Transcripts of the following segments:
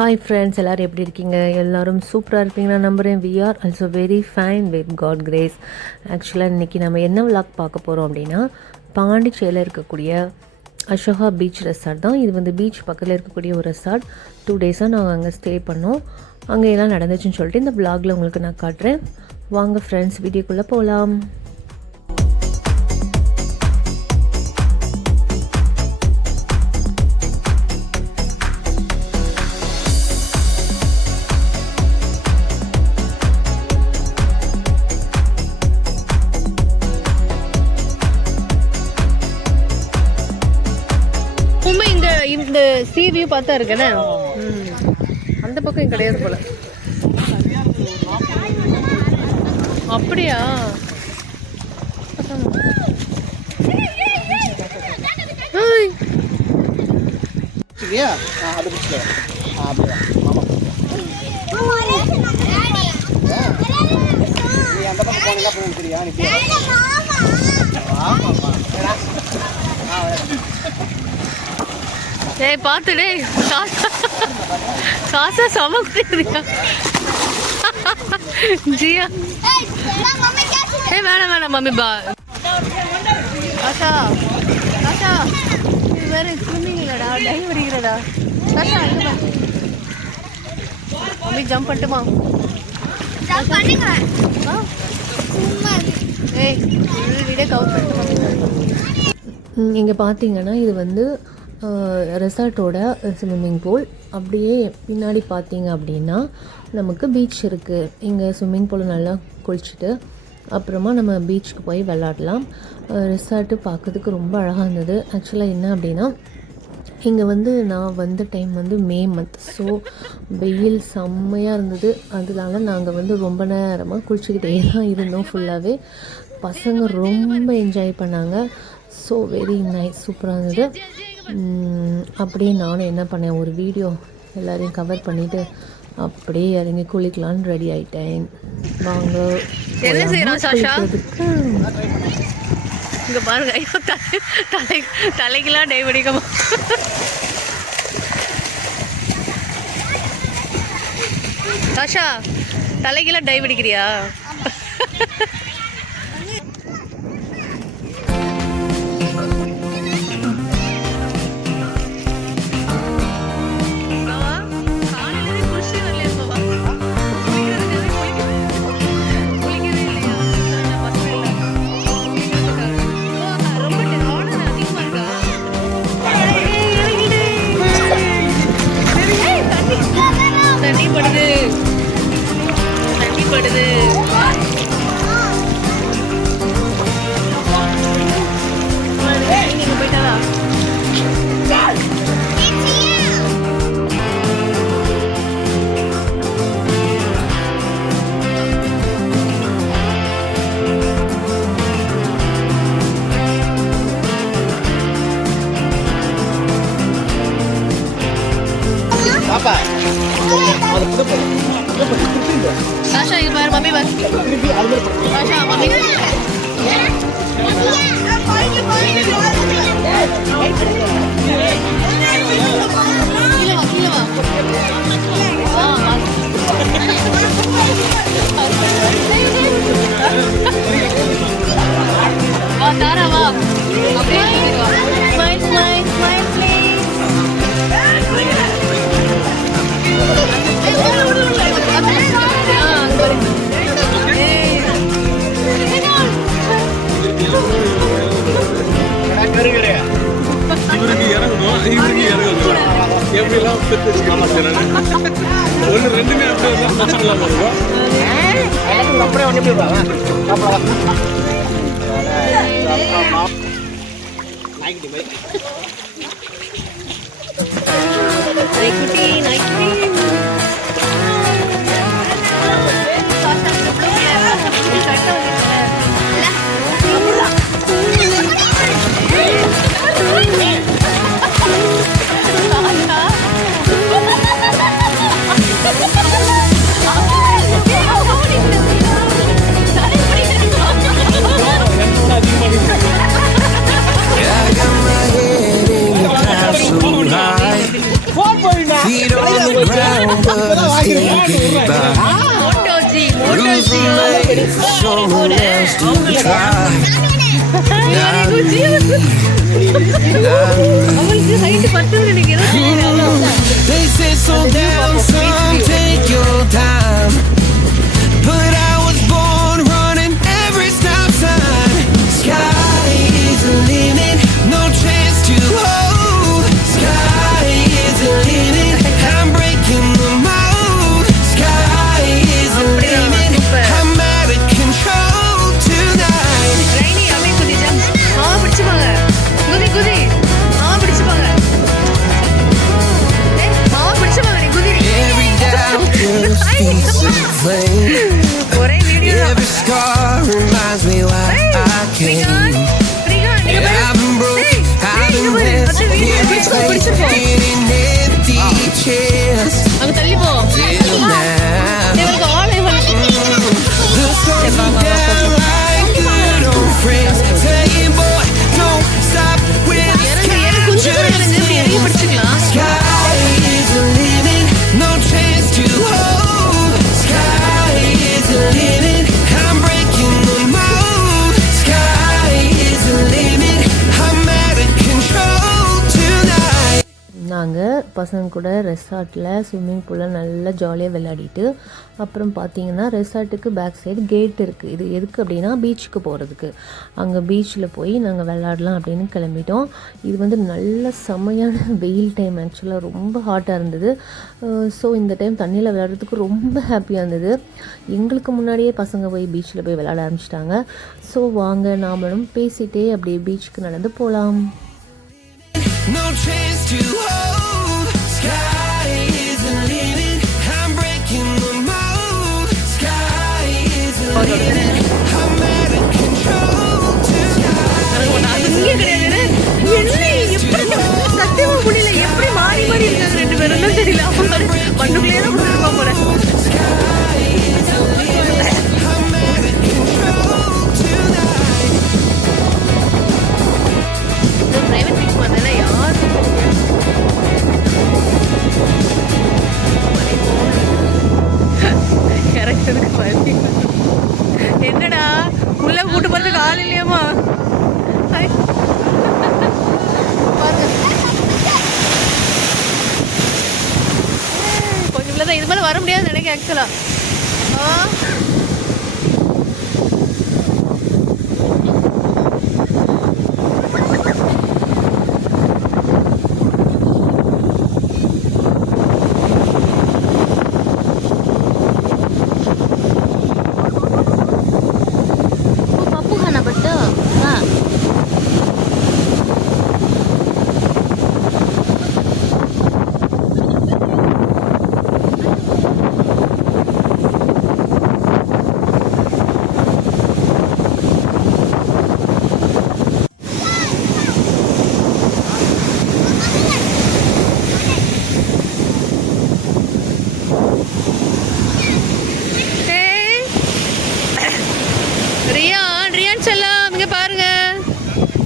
Hi friends, எல்லோரும் எப்படி இருக்கீங்க? எல்லோரும் சூப்பராக இருப்பீங்க நான் நம்புகிறேன். We are also very fine with God grace. ஆக்சுவலாக இன்றைக்கி நம்ம என்ன விளாக் பார்க்க போகிறோம் அப்படின்னா, பாண்டிச்சேரியில் இருக்கக்கூடிய அசோகா பீச் ரெசார்ட் தான். இது வந்து பீச் பக்கத்தில் இருக்கக்கூடிய ஒரு ரெசார்ட். 2 டேஸாக நாங்கள் அங்கே ஸ்டே பண்ணோம். அங்கே எல்லாம் நடந்துச்சுன்னு சொல்லிட்டு இந்த விளாகில் உங்களுக்கு நான் காட்டுறேன். வாங்க ஃப்ரெண்ட்ஸ், வீடியோக்குள்ளே போகலாம். இந்த சீ வியூ பார்த்தா இருக்கேனே, அந்த பக்கம் கிடையாது போல. அப்படியா? ஏய் பார்த்துடே, காசா சமக்குறியா ஜியா? ஏய் வேணாம் வேணாம் மம்மி பா. காசா காசா இது வேற ஸ்விம்மிங் இல்லடா, டைவ் அடிக்கிறடா. காசா இங்க மம்மி ஜம்ப் பண்ணட்டுமா? ஜம்ப் பண்ணுங்க. சும்மா ஏய் வீடியோ கவர் பண்ணிட்டு இங்கே பார்த்தீங்கன்னா இது வந்து ரெசார்ட்டோட ஸ்விம்மிங் பூல். அப்படியே பின்னாடி பார்த்தீங்க அப்படின்னா நமக்கு பீச் இருக்குது. இங்கே ஸ்விம்மிங் பூல் நல்லா குளிச்சுட்டு அப்புறமா நம்ம பீச்சுக்கு போய் விளாடலாம். ரெசார்ட்டு பார்க்கறதுக்கு ரொம்ப அழகாக இருந்தது. ஆக்சுவலாக என்ன அப்படின்னா, இங்கே வந்து நான் வந்த டைம் வந்து மே மந்த். ஸோ வெயில் செம்மையாக இருந்தது. அதனால நாங்கள் வந்து ரொம்ப நேரமாக குளிச்சுக்கிட்டே தான் இருந்தோம். ஃபுல்லாகவே பசங்க ரொம்ப என்ஜாய் பண்ணாங்க. ஸோ வெரி நைஸ், சூப்பராக இருந்தது. அப்படியே நானும் என்ன பண்ணேன், ஒரு வீடியோ எல்லோரையும் கவர் பண்ணிவிட்டு அப்படியே இறங்கி குளிக்கலான்னு ரெடி ஆகிட்டேன். வாங்க இங்கே பாருங்க. ஐயோ தலைக்கெல்லாம் டைவ் அடிக்கமா. சாஷா தலைக்கெல்லாம் டைவ் அடிக்கிறியா? Sasha, you buy mummy bus. Sasha, mummy. Va, Tara, va. Smile, smile, smile, please. இவருக்கு இறங்கணும், இவருக்கு இறங்கணும். எப்படிலாம் ஒன்று ரெண்டுமே அப்படியே தான் வருவோம். அப்படியே ஒன்று Feet on the மோட்டோஜி Rules were made for someone else to try. அவளுக்கு ஹைட் 10 நினைக்கிறேன். They say slow down, son, take your time. But I was born running every stop sign. Sky is the limit, no chance to hold. Sky is the limit, I'm breaking the mold. Sky is the limit, I'm out of control tonight. Raini அப்படியே குதிச்சா பிடிச்சுப்பாங்க. குதி பிடிச்சுப்பாங்க. பிடிச்சுப்பாங்க நீ குதி. Every doubt just feeds the flame. ஒரே video. Every scar reminds me why I came. I've been broke, I've been blessed, every place in empty chest. அங்க தள்ளி போ. Till now, இவருக்கு ஆளே the stars are down like good old friends, saying, boy, don't stop when the sky just படிச்சுக்கலாம். Sky is the limit, no chance to hold. Sky is the limit, I'm breaking the mold. Sky is the limit, I'm out of control tonight. நாங்கள் பசங்க கூட ரெசார்ட்டில் swimming பூலில் நல்லா ஜாலியாக விளையாடிட்டு அப்புறம் பார்த்தீங்கன்னா ரெசார்ட்டுக்கு back side gate இருக்குது. இது எதுக்கு அப்படின்னா பீச்சுக்கு போகிறதுக்கு. அங்கே பீச்சில் போய் நாங்கள் விளையாடலாம் அப்படின்னு கிளம்பிட்டோம். இது வந்து நல்ல செமையான வெயில் டைம், ஆக்சுவலாக ரொம்ப ஹாட்டாக இருந்தது. ஸோ இந்த டைம் தண்ணியில் விளையாடுறதுக்கு ரொம்ப ஹாப்பியாக இருந்தது. எங்களுக்கு முன்னாடியே பசங்க போய் பீச்சில் போய் விளையாட ஆரம்பிச்சிட்டாங்க. ஸோ வாங்க நாமளும் பேசிகிட்டே அப்படியே பீச்சுக்கு நடந்து போகலாம். No chance to hold. Sky is the limit, I'm breaking the mold. Sky is the limit, I'm out of control tonight. சத்தியமா முடியல, எப்படி மாறி மாறி இருக்காங்க ரெண்டு பேரும் தெரியல. பண்ணுக்குள்ளே தான் போல. Sky is the limit, I'm out of control tonight. Private beach வந்தேன்னா யார் இறக்கிறதுக்கு பயப்பி. என்னடா உள்ள கூட்டு போறதுக்கு ஆள் இல்லையாமா? கொஞ்சம் தான் இது மேலே வர முடியாது எனக்கு ஆக்சுவலா.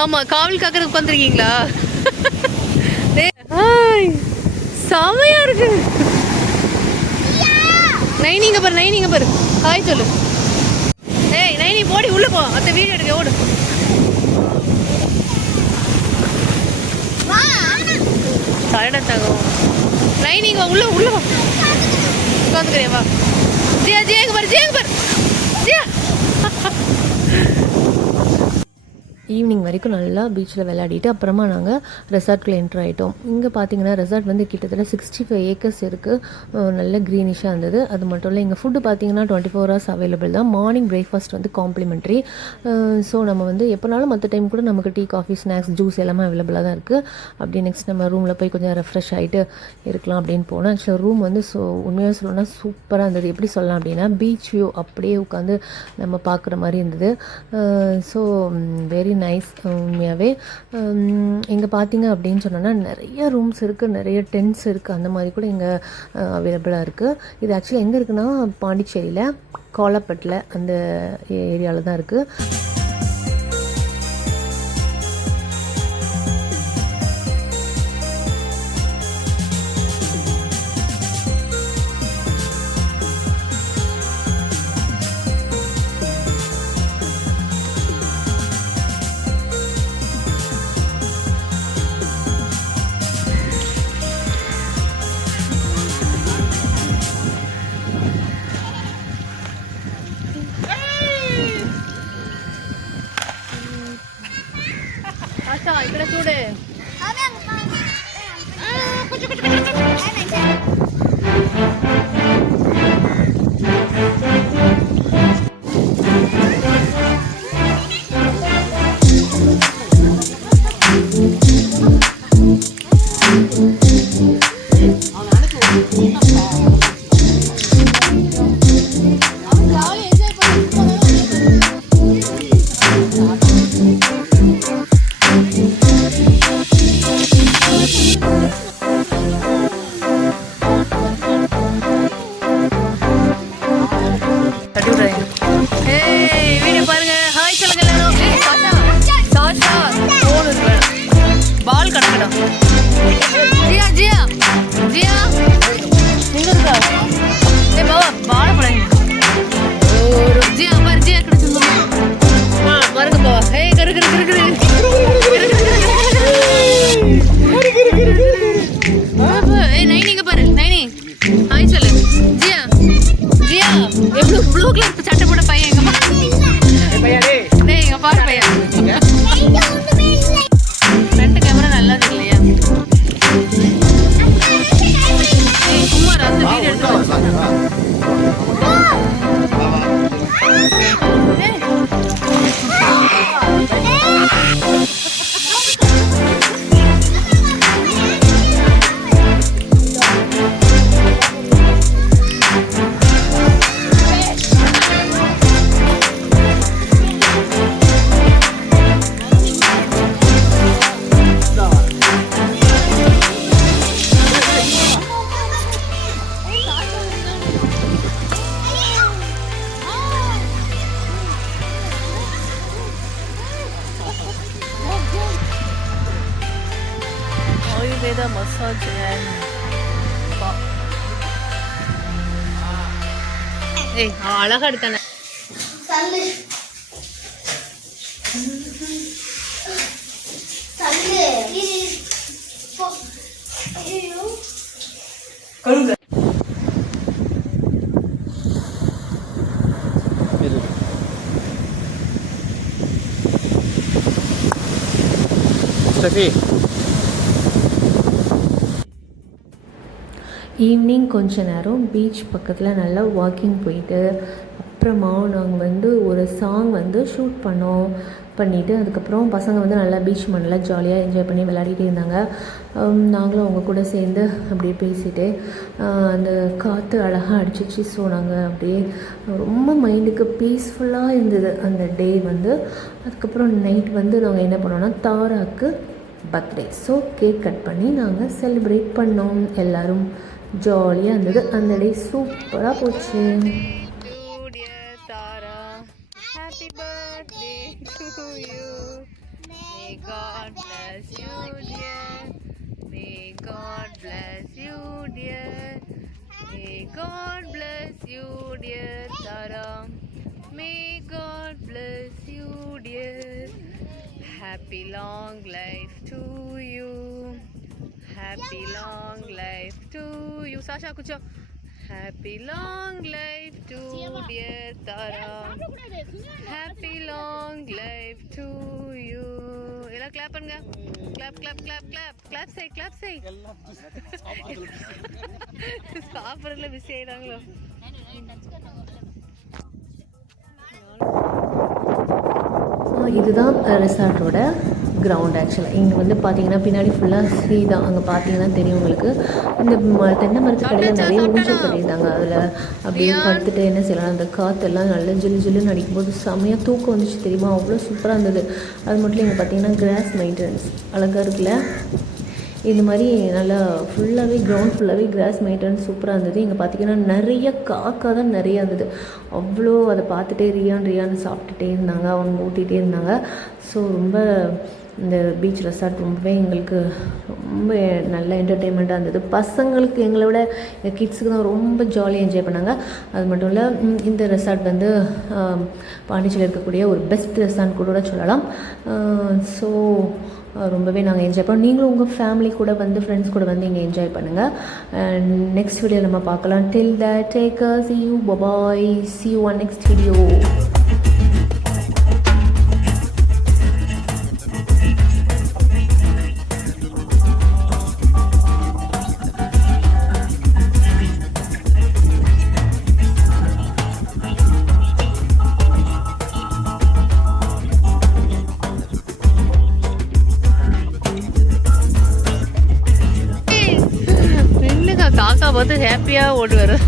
ஆமாம், காவல் காக்கிறதுக்கு உட்காந்துருக்கீங்களா? செமையா இருக்கு. நைனிங்க பாரு, நைனிங்க பாரு, ஹாய் சொல்லு. ஏய் நைனி போடி உள்ள போ, அத்தை வீடியோ எடுக்க ஓடு. டயர்டா தாகும். நைனிங்க உள்ள உள்ள வா, உட்காந்துக்கிறேன் வா. ஜியா ஜியாங்க பாரு, ஜியாங்க பாரு, ஜியா. ஈவினிங் வரைக்கும் நல்லா பீச்சில் விளையாடிட்டு அப்புறமா நாங்கள் ரெசார்ட்குள்ளே என்ட்ரு ஆகிட்டோம். இங்கே பார்த்தீங்கன்னா ரெசார்ட் வந்து கிட்டத்தட்ட 65 ஏக்கர்ஸ் இருக்குது. நல்ல க்ரீனிஷாக இருந்தது. அது மட்டும் இல்லை, எங்கள் ஃபுட்டு பார்த்தீங்கன்னா 24 hours அவைலபிள் தான். மார்னிங் பிரேக்ஃபாஸ்ட் வந்து காம்ப்ளிமெண்ட்ரி. ஸோ நம்ம வந்து எப்போனாலும் மற்ற டைம் கூட நமக்கு டீ, காஃபி, ஸ்நாக்ஸ், ஜூஸ் எல்லாமே அவைலபிளாக தான் இருக்குது. அப்படி நெக்ஸ்ட் நம்ம ரூமில் போய் கொஞ்சம் ரெஃப்ரெஷ் ஆகிட்டு இருக்கலாம் அப்படின்னு போனோம். ஆக்சுவலாக ரூம் வந்து உண்மையாக சொல்லணும்னா சூப்பராக இருந்தது. எப்படி சொல்லலாம் அப்படின்னா, பீச் வியூ அப்படியே உட்காந்து நம்ம பார்க்குற மாதிரி இருந்தது. So very nice. உண்மையாகவே இங்கே பார்த்தீங்க அப்படின்னு சொன்னோன்னா நிறைய ரூம்ஸ் இருக்குது, நிறைய டென்ட்ஸ் இருக்குது, அந்த மாதிரி கூட இங்கே அவைலபிளாக இருக்குது. இது ஆக்சுவலி எங்கே இருக்குன்னா பாண்டிச்சேரியில் கோலப்பட்டில் அந்த ஏரியாவில் தான் இருக்குது. நைனிங்க பாரு நைனி ஹாய் சொல்லு ஜியா ஜியா எவ்வளோ ப்ளூ கலர் சட்டை போட பையன் எங்க டேய் எங்க பாரு பையன் ஃப்ரண்ட் கேமரா நல்லா இல்லையா சும்மா அந்த வீடியோ எடுத்து ஆயுர்வேதா மசாஜ் ஏய் அழகா எடுத்தானே ஸ்டெஃபி ஈவினிங் கொஞ்ச நேரம் பீச் பக்கத்தில் நல்லா வாக்கிங் போயிட்டு அப்புறமா நாங்கள் வந்து ஒரு சாங் வந்து ஷூட் பண்ணிவிட்டு அதுக்கப்புறம் பசங்க வந்து நல்லா பீச் மண்ணில் ஜாலியாக என்ஜாய் பண்ணி விளையாடிட்டே இருந்தாங்க. நாங்களும் அவங்க கூட சேர்ந்து அப்படியே பேசிகிட்டே அந்த காற்று அழகாக அடிச்சிச்சு. ஸோ நாங்கள் அப்படியே ரொம்ப மைண்டுக்கு பீஸ்ஃபுல்லாக இருந்தது அந்த டே வந்து. அதுக்கப்புறம் நைட் வந்து நாங்கள் என்ன பண்ணோன்னா தாராக்கு பர்த்டே. ஸோ கேக் கட் பண்ணி நாங்கள் செலிப்ரேட் பண்ணோம். எல்லோரும் ஜாலியாக இருந்தது. அந்த டே சூப்பராக போச்சு. Happy birthday to you. May God bless you, dear. May God bless you, dear. May God bless you, dear Tara. May God bless you, dear. Happy long life to you. Happy long life to you. Sasha, kucha. Happy long life to dear Tara. Happy long life to you. Ella clap panga. Clap clap clap clap. Clap say clap say. சாப்பிடல busy ஆயிடாங்களோ. இதுதான் ரெசார்ட்டோட ground. ஆக்சுவலாக இங்கே வந்து பார்த்தீங்கன்னா பின்னாடி ஃபுல்லாக சீ தான். அங்கே பார்த்தீங்கன்னா தெரியும் உங்களுக்கு. இந்த தென்னை மரத்து கடையில் நிறைய ஊஞ்சல் கட்டியிருந்தாங்க. அதில் அப்படியே படுத்துட்டு என்ன செய்யலாம், அந்த காற்றெல்லாம் நல்லா ஜில்லு ஜில்லுன்னு அடிக்கும்போது செம்மையாக தூக்கம் வந்துச்சு தெரியுமா. அவ்வளோ சூப்பராக இருந்தது. அது மட்டும் இங்கே பார்த்தீங்கன்னா கிராஸ் மெயின்டெனன்ஸ் அழகாக இருக்குல்ல. இது மாதிரி நல்லா ஃபுல்லாகவே கிரவுண்ட் ஃபுல்லாகவே கிராஸ் மெயின்டெனன்ஸ் சூப்பராக இருந்தது. இங்கே பார்த்திங்கன்னா நிறைய காக்கா தான் நிறையா இருந்தது. அவ்வளோ அதை பார்த்துட்டே ரியான்னு சாப்பிட்டுட்டே இருந்தாங்க, அவங்க ஊட்டிகிட்டே இருந்தாங்க. ஸோ ரொம்ப இந்த பீச் ரெசார்ட் ரொம்பவே எங்களுக்கு ரொம்ப நல்ல என்டர்டெயின்மெண்ட்டாக இருந்தது. பசங்களுக்கு எங்களை விட எங்கள் கிட்ஸுக்கு தான் ரொம்ப ஜாலியாக என்ஜாய் பண்ணாங்க. அது மட்டும் இல்லை, இந்த ரெசார்ட் வந்து பாண்டிச்சேரியில் இருக்கக்கூடிய ஒரு பெஸ்ட் ரெசார்ட் கூட சொல்லலாம். ஸோ ரொம்பவே நாங்கள் என்ஜாய் பண்ணோம். நீங்களும் உங்கள் ஃபேமிலி கூட வந்து ஃப்ரெண்ட்ஸ் கூட வந்து இங்கே என்ஜாய் பண்ணுங்கள். அண்ட் நெக்ஸ்ட் வீடியோ நம்ம பார்க்கலாம். டில் that take care, see you, bye bye, see you on next video. காக்கா பார்த்து ஹாப்பியாக ஓடி வரும்.